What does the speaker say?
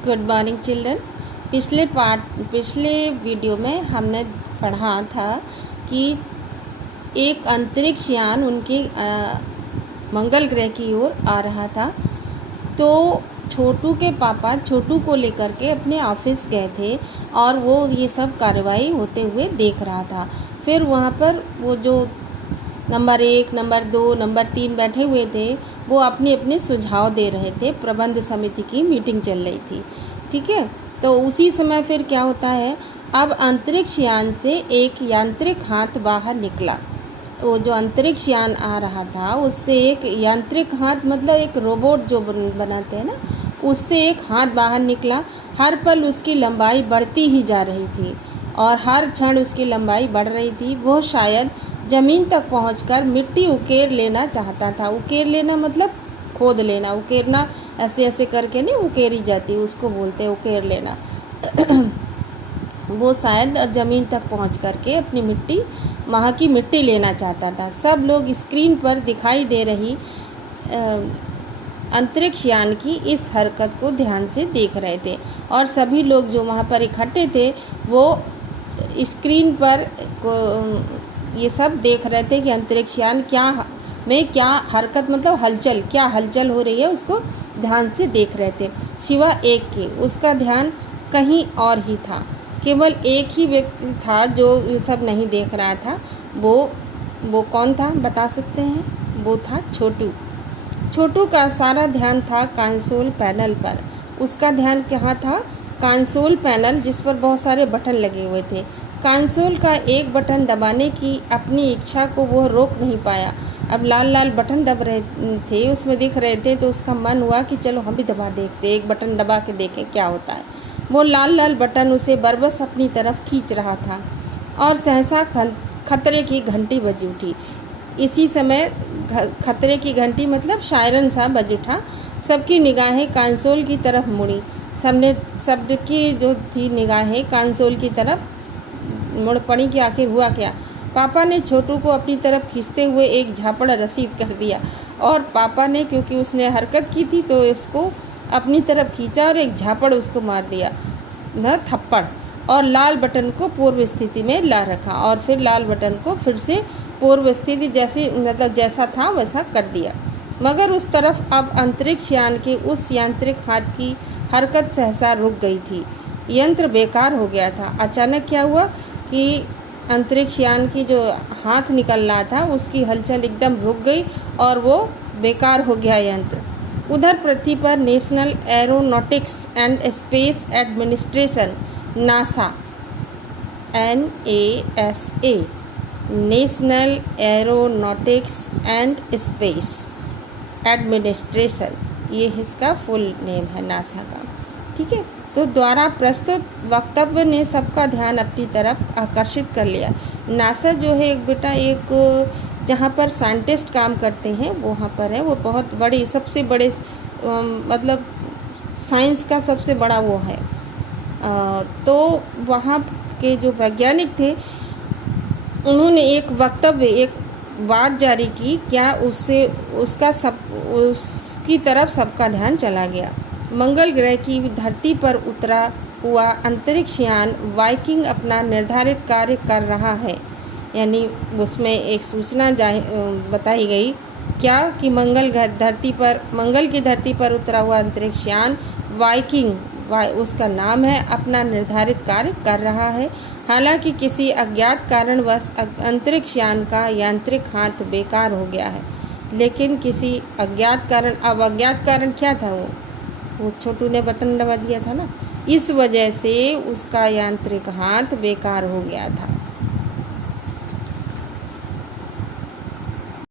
Good morning children. पिछले video में हमने पढ़ा था कि एक अंतरिक्ष यान उनके मंगल ग्रह की ओर आ रहा था। तो छोटू के पापा छोटू को लेकर के अपने ऑफिस गए थे और वो ये सब कार्रवाई होते हुए देख रहा था। फिर वहाँ पर वो जो नंबर 1, नंबर 2, नंबर 3 बैठे हुए थे, वो अपने अपने सुझाव दे रहे थे। प्रबंध समिति की मीटिंग चल रही थी, ठीक है। तो उसी समय फिर क्या होता है, अब अंतरिक्ष यान से एक यांत्रिक हाथ बाहर निकला। वो जो अंतरिक्ष यान आ रहा था उससे एक यांत्रिक हाथ, मतलब एक रोबोट जो बनाते हैं ना, उससे एक हाथ बाहर निकला। हर पल उसकी लंबाई बढ़ती ही जा रही थी और हर क्षण उसकी लंबाई बढ़ रही थी। वो शायद ज़मीन तक पहुंचकर मिट्टी उकेर लेना चाहता था। उकेर लेना मतलब खोद लेना, उकेरना ऐसे ऐसे करके नहीं उकेरी जाती, उसको बोलते हैं उकेर लेना। वो शायद ज़मीन तक पहुंच करके अपनी मिट्टी, वहाँ की मिट्टी लेना चाहता था। सब लोग स्क्रीन पर दिखाई दे रही अंतरिक्ष यान की इस हरकत को ध्यान से देख रहे थे और सभी लोग जो वहाँ पर इकट्ठे थे वो स्क्रीन पर ये सब देख रहे थे कि अंतरिक्ष यान क्या हरकत, मतलब हलचल, क्या हलचल हो रही है, उसको ध्यान से देख रहे थे। सिवा एक के, उसका ध्यान कहीं और ही था। केवल एक ही व्यक्ति था जो ये सब नहीं देख रहा था। वो कौन था बता सकते हैं? वो था छोटू। छोटू का सारा ध्यान था कंसोल पैनल पर। उसका ध्यान कहाँ था? कंसोल पैनल, जिस पर बहुत सारे बटन लगे हुए थे। कंसोल का एक बटन दबाने की अपनी इच्छा को वो रोक नहीं पाया। अब लाल लाल बटन दब रहे थे, उसमें दिख रहे थे, तो उसका मन हुआ कि चलो हम भी दबा देखते, एक बटन दबा के देखें क्या होता है। वो लाल लाल बटन उसे बरबस अपनी तरफ खींच रहा था और सहसा खतरे की घंटी बज उठी। इसी समय खतरे की घंटी मतलब शायरन सा बज उठा। सबकी निगाहें कंसोल की तरफ मुड़ी। सबकी जो थी निगाहें कंसोल की तरफ मुड़ पड़ी कि आखिर हुआ क्या। पापा ने छोटू को अपनी तरफ खींचते हुए एक झापड़ रसीद कर दिया और पापा ने, क्योंकि उसने हरकत की थी, तो उसको अपनी तरफ खींचा और एक झापड़ उसको मार दिया, न थप्पड़, और लाल बटन को पूर्व स्थिति में ला रखा और फिर लाल बटन को फिर से पूर्व स्थिति जैसा था वैसा कर दिया। मगर उस तरफ अब अंतरिक्ष यान के उस यांत्रिक हाथ की हरकत सहसा रुक गई थी। यंत्र बेकार हो गया था। अचानक क्या हुआ कि अंतरिक्ष यान की जो हाथ निकल रहा था उसकी हलचल एकदम रुक गई और वो बेकार हो गया यंत्र। उधर पृथ्वी पर national aeronautics and space administration, NASA, NASA, national aeronautics and space administration, ये इसका फुल नेम है नासा का, ठीक है। तो द्वारा प्रस्तुत वक्तव्य ने सबका ध्यान अपनी तरफ आकर्षित कर लिया। नासा जो है एक जहाँ पर साइंटिस्ट काम करते हैं वहाँ पर है। वो बहुत बड़ी, सबसे बड़े, मतलब साइंस का सबसे बड़ा वो है। तो वहाँ के जो वैज्ञानिक थे उन्होंने एक वक्तव्य, एक बात जारी की। क्या उसकी तरफ सबका ध्यान चला गया। मंगल ग्रह की धरती पर उतरा हुआ अंतरिक्ष यान वाइकिंग अपना निर्धारित कार्य कर रहा है। यानी उसमें एक सूचना बताई गई क्या कि मंगल की धरती पर उतरा हुआ अंतरिक्ष यान वाइकिंग, उसका नाम है, अपना निर्धारित कार्य कर रहा है। हालांकि किसी अज्ञात कारणवश अंतरिक्ष यान का यांत्रिक हाथ बेकार हो गया है, लेकिन किसी अज्ञात कारण क्या था? वो छोटू ने बटन दबा दिया था ना, इस वजह से उसका यांत्रिक हाथ बेकार हो गया था।